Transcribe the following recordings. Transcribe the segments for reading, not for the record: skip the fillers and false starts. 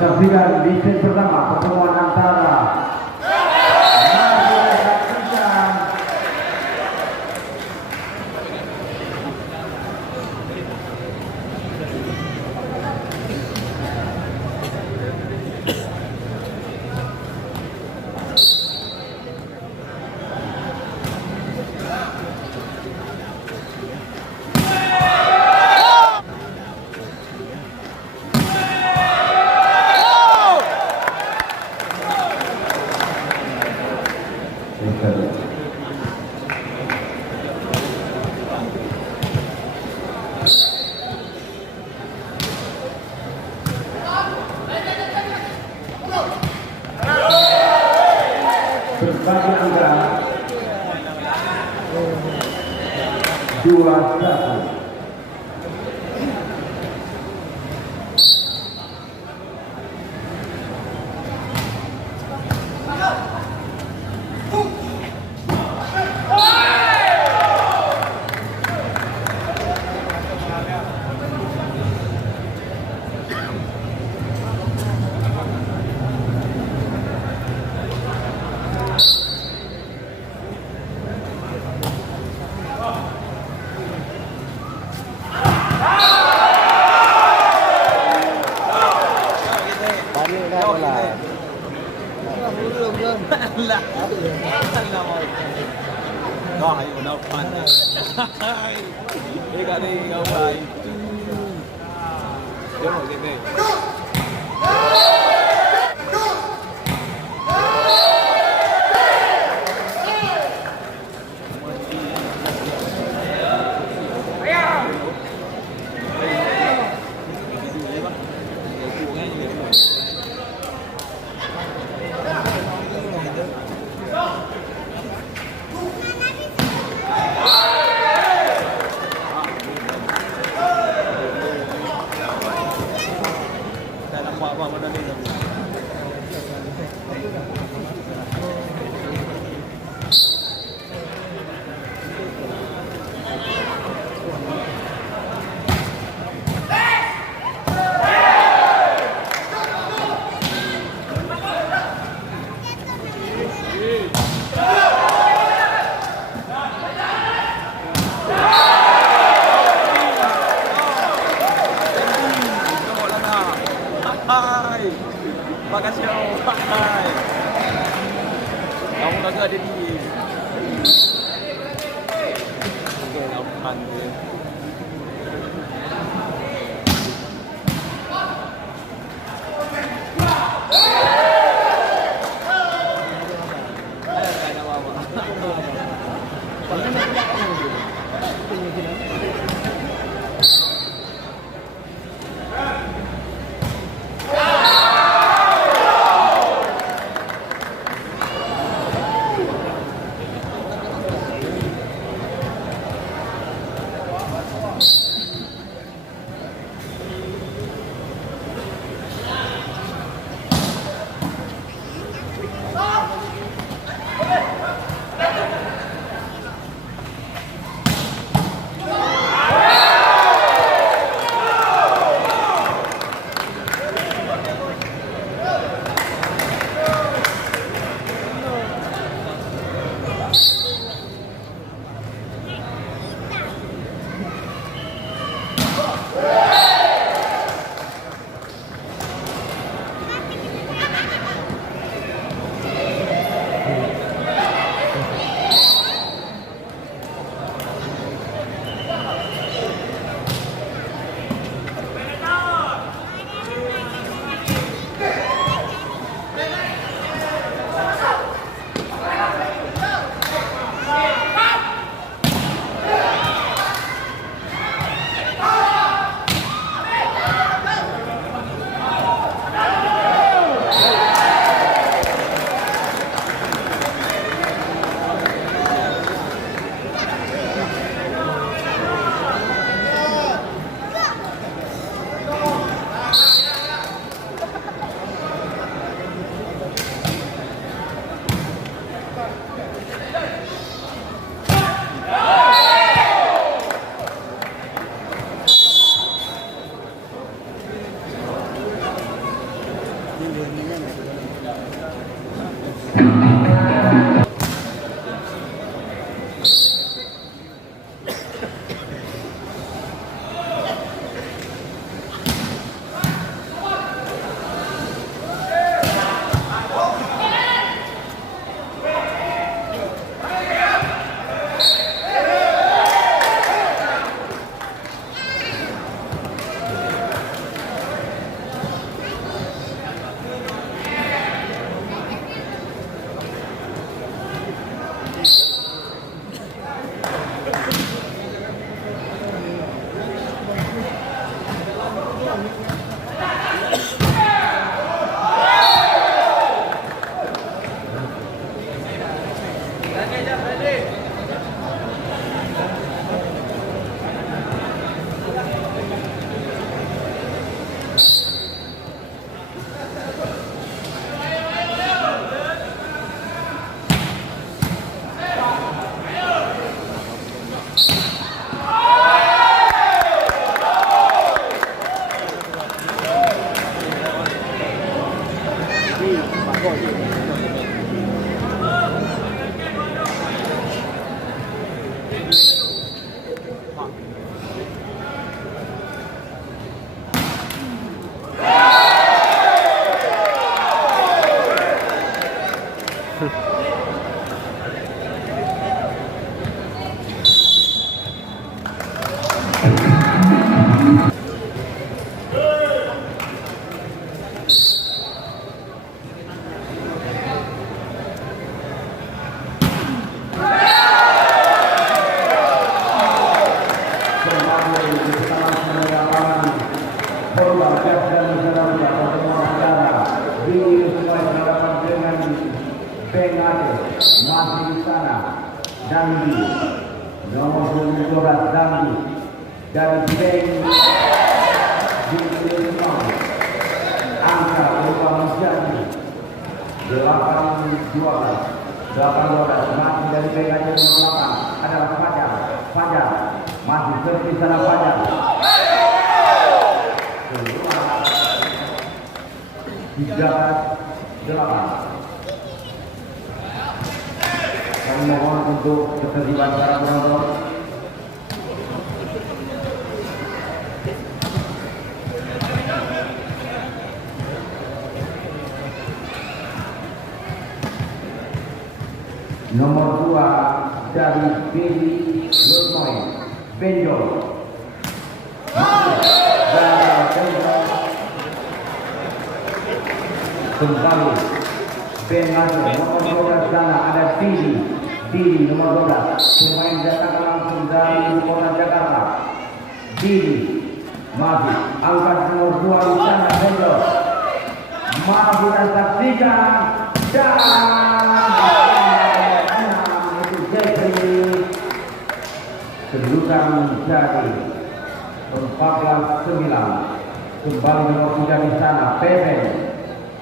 saksikan di set pertama pertemuan antara berbagi angka 2-1. là có hay còn đâu phản đi cả đi ông này đúng rồi cái này makasih Allah. Kamu lagi ada di oke, lakukan dia. masih di sana. Dandi nomor 12 Dandi dari Beng di Indonesia, angka berubah menjadi 8-12 masih dari Beng aja nomor 8 adalah Fajar masih seperti sana Fajar 3-8. Kami mohon untuk keterlibatan para penonton. Nomor 2 dari Billy Lutmoy, Benjo. Kembali Benjo nomor 12 sana ada Didi nomor 12 pemain datang langsung dari Kota Jakarta. Didi masih angkat nomor 2 di sana Benjo masih dan saksikan dan itu Jeffrey kedudukan menjadi 14-9. Kembali nomor 3 di sana Pepe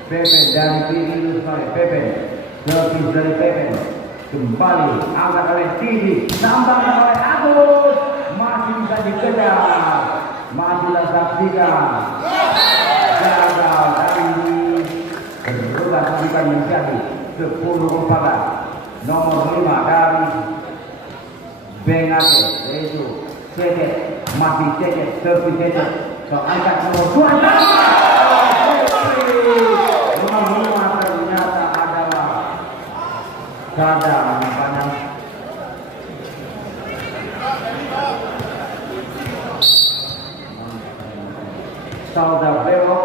dari Didi Lutmoy. Pepe lebih dari Pepe kembali angkat oleh Didi, tambahkan oleh Agus, masih bisa dikejar, masih bisa saksikan gagal dari berubah bukan menjadi 10-14. Nomor 5 dari Bengate yaitu Cecet, masih Cecet servis Cecet, so angkat nomor 2 nomor 5 ternyata adalah Sadam panas. Saudara belok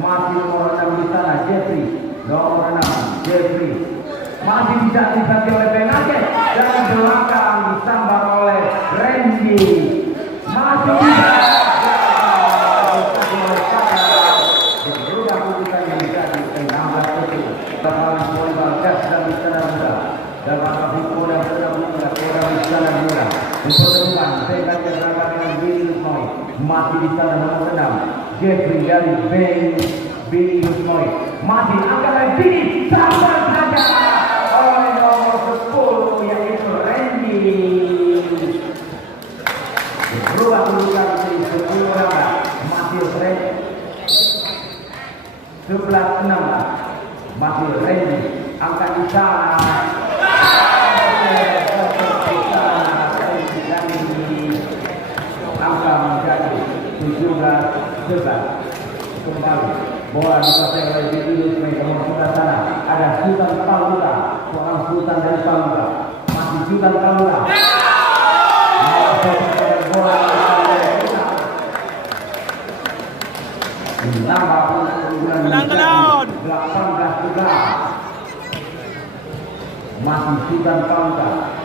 masih nomor 6 di sana Jeffrey nomor 6 Jeffrey masih bisa disakiti oleh Benake dan belakang disambar oleh Randy masih bisa berubah keputusan yang menjadi 16 bakalan volleyball gas dan istana muda dan Makassar Koda Istana Muda Koda Istana Muda untuk depan Tegan berangkat dengan Billy Lutmoy masih di sana nomor 6 Jeffrey dari Billy Lutmoy masih angkat dari Billy sampai saja oleh nomor 10 yaitu Randy berubah keputusan menjadi 10 masih Randy 11 16. Masih Randy angkat di sana. Angka menjadi 17-11. Kembali bola dikuasai oleh Julius Mei. Nomor sebelah sana ada Sultan Paluta, seorang sultan dari Paluta. Masih Sultan Paluta. Bola menambah keunggulan menjadi 18-11. Masih Sultan Paluta.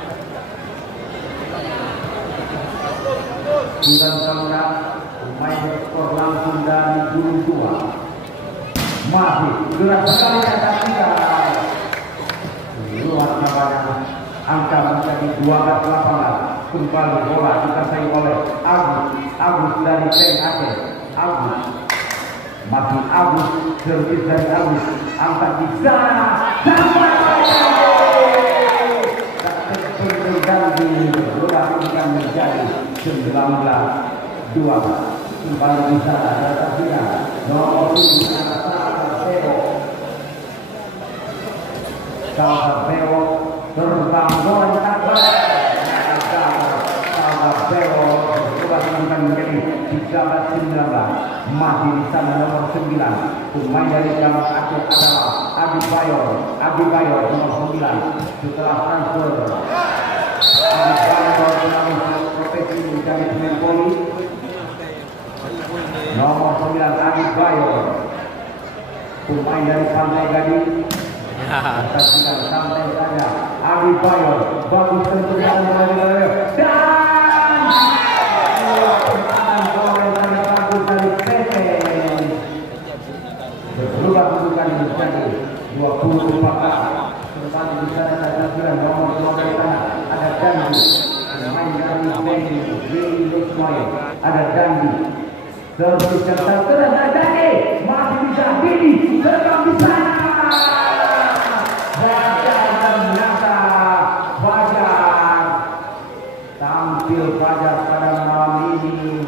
Sultan Paluta main skor langsung dari Gunung Tua. Masih gerak sekali atas kita. Luar biasa. Angka menjadi 12-18. Kembali bola dikuasai oleh Agus dari TNAC. Agus masih Agus, servis dari Agus, angkat di sana sampai terganti bola akan menjadi 19-12. Kembali di sana data final nomor 7 Salvador terbang loncat Salvador berubah menjadi 13-19. Masih di sana nomor 9 pemain dari Jawa Aceh adalah Abibayor nomor 9. Setelah transfer Abibayor mengambil profesi menjadi pemain poli nomor 9 Abibayor, pemain dari Pantai Gading. Kita santai saja. Abibayor bagus tentunya dan berubah kedudukan menjadi 24. Kembali di sana ada nomor 12 ada Dandi, main dari Dandi, ada Dandi. Servis yang terkeren ada Dandi, masih bisa Dini, terbang di sana. Fajar ternyata Fajar tampil Fajar pada malam ini.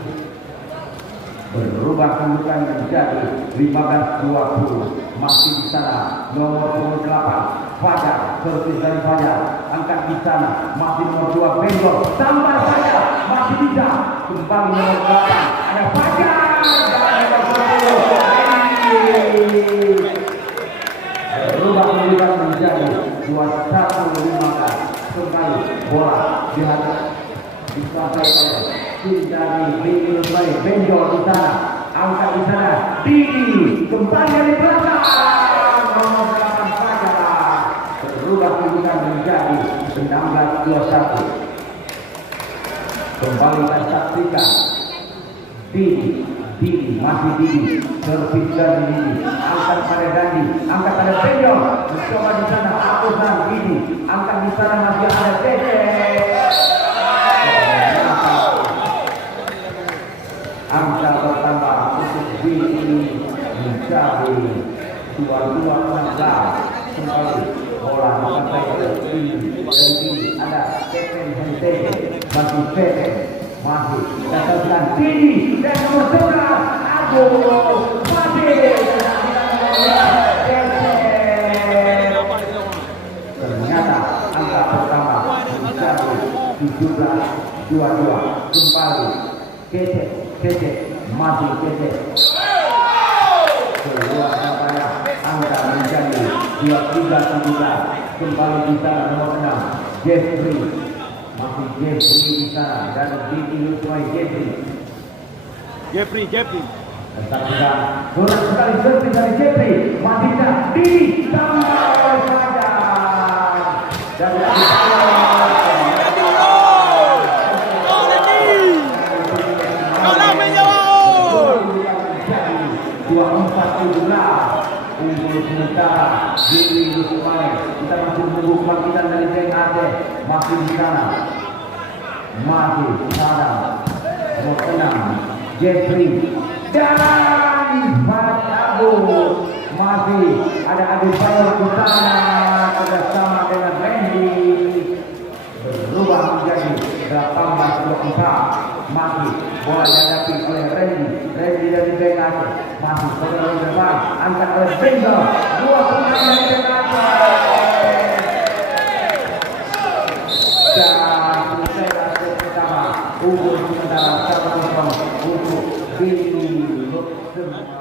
Berubah kedudukan menjadi 15-20. Masih di sana nomor 28 Fajar, servis dari Fajar, angkat di sana masih nomor 2 Benggol, sampai Fajar masih bisa kembali nomor 8 ada Fajar dan nomor 10 berubah kedudukan menjadi 21-15. Kembali bola dihadap dikuasai oleh tim dari Benggol di sana, angkat di sana Dini kembali dari belakang nomor 8 Fajar berubah kedudukan menjadi 16-21. Kembali kita saksikan Dini masih Dini, servis dari Dini, angkat pada Dandi, angkat pada Benggol, mencoba di sana Akusan Dini, angkat di sana masih ada Dede. Angka bertambah untuk Dini menjadi 22-16. Kembali bola sampai ke Dini, ada Pepen Hentede, masih Pepen, masih datangkan Dini dan nomor 11 Agung masih ternyata angka pertama menjadi 17-22. Kembali Kece masih Kece keluar daripada angka menjadi 23-17. Kembali di sana nomor 6 Jeffrey, masih Jeffrey di sana dan Dini Yusmai Jeffrey. Saksikan bola sekali servis dari Jeffrey, masih di tambah saja dari untuk sementara Jeffrey Yusmai. Kita masih menunggu kebangkitan dari TNAC, masih di sana, masih sadar nomor 6 Jeffrey dan Agung, masih ada Adebayor di sana bersama dengan Randy, berubah menjadi 18-24. Maki bola dihadapi oleh Randy dari bek Aceh masih bola di depan angkat oleh Benzo 2 pemain dari bek Aceh dan selesai set pertama unggul sementara 1-0 untuk Billy Lutsen.